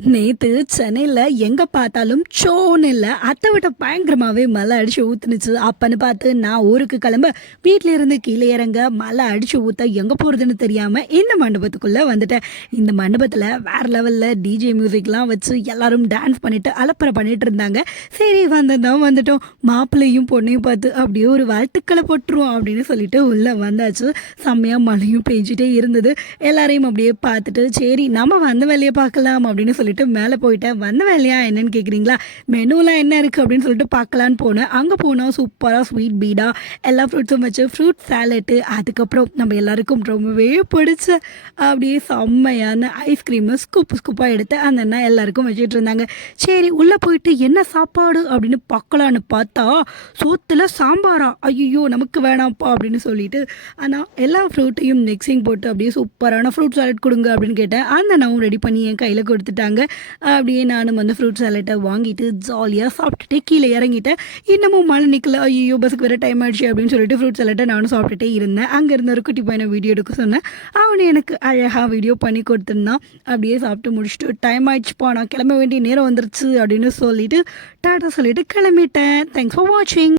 நேத்து சென்னையில எங்க பார்த்தாலும் சோன்னு இல்ல. அத விட பயங்கரமாவே மழை அடிச்சு ஊத்துனுச்சு. அப்பன்னு பார்த்து நான் ஊருக்கு கிளம்ப, வீட்ல இருந்து கீழ இறங்க, மழை அடிச்சு ஊத்த எங்க போறதுன்னு தெரியாம இந்த மண்டபத்துக்குள்ள வந்துட்டேன். இந்த மண்டபத்துல வேற லெவல்ல டிஜே மியூசிக்லாம் வச்சு எல்லாரும் டான்ஸ் பண்ணிட்டு அலப்பறை பண்ணிட்டு இருந்தாங்க. சரி வந்தோம் வந்துட்டோம். மாப்பிள்ளையும் பொண்ணையும் பார்த்து அப்படியே ஒரு வாழ்த்துக்கள போட்டுருவோம் அப்படின்னு சொல்லிட்டு உள்ள வந்தாச்சு. செம்மையா மழையும் பெஞ்சுட்டே இருந்தது. எல்லாரையும் அப்படியே பார்த்துட்டு, சரி நம்ம வந்த வேலைய பார்க்கலாம் அப்படின்னு சொல்லிட்டு மேலே போயிட்டேன். வந்த வேலையா என்னன்னு கேட்குறீங்களா? மெனுலாம் என்ன இருக்குது அப்படின்னு சொல்லிட்டு பார்க்கலான்னு போனேன். அங்கே போனால் சூப்பராக ஸ்வீட் பீடா எல்லா ஃப்ரூட்ஸும் வச்சு ஃப்ரூட் சாலட்டு, அதுக்கப்புறம் நம்ம எல்லாருக்கும் ரொம்பவே பிடிச்ச அப்படியே செம்மையான ஐஸ்கிரீமு ஸ்கூப்பாக எடுத்து அந்த அண்ணா எல்லாருக்கும் வச்சுட்டு இருந்தாங்க. சரி உள்ளே போயிட்டு என்ன சாப்பாடு அப்படின்னு பார்க்கலான்னு பார்த்தா, சோத்துல சாம்பாரா, ஐயோ நமக்கு வேணாம்ப்பா அப்படின்னு சொல்லிட்டு ஆனால் எல்லா ஃப்ரூட்டையும் மிக்சிங் போட்டு அப்படியே சூப்பரான ஃப்ரூட் சாலட் கொடுங்க அப்படின்னு கேட்டேன். அந்த அண்ணாவும் ரெடி பண்ணி என் கையில் கொடுத்துட்டாங்க. அப்படியே நானும் வந்து ஃப்ரூட் சாலட்டை வாங்கிட்டு ஜாலியாக சாப்பிட்டுட்டு கீழே இறங்கிட்டேன். இன்னமும் மழை நிற்கல, ஐயோ பஸ்ஸுக்கு வேறு டைம் ஆயிடுச்சு அப்படின்னு சொல்லிட்டு ஃப்ரூட் சாலட்டை நானும் சாப்பிட்டுட்டே இருந்தேன். அங்கே இருந்த ஒரு குட்டி பையனை வீடியோ எடுக்க சொன்னேன். அவனு எனக்கு அழகாக வீடியோ பண்ணி கொடுத்துருந்தான். அப்படியே சாப்பிட்டு முடிச்சுட்டு டைம் ஆயிடுச்சுப்பா, நான் கிளம்ப வேண்டிய நேரம் வந்துருச்சு அப்படின்னு சொல்லிட்டு டாட்டா சொல்லிட்டு கிளம்பிட்டேன். தேங்க்ஸ் ஃபார் வாட்சிங்.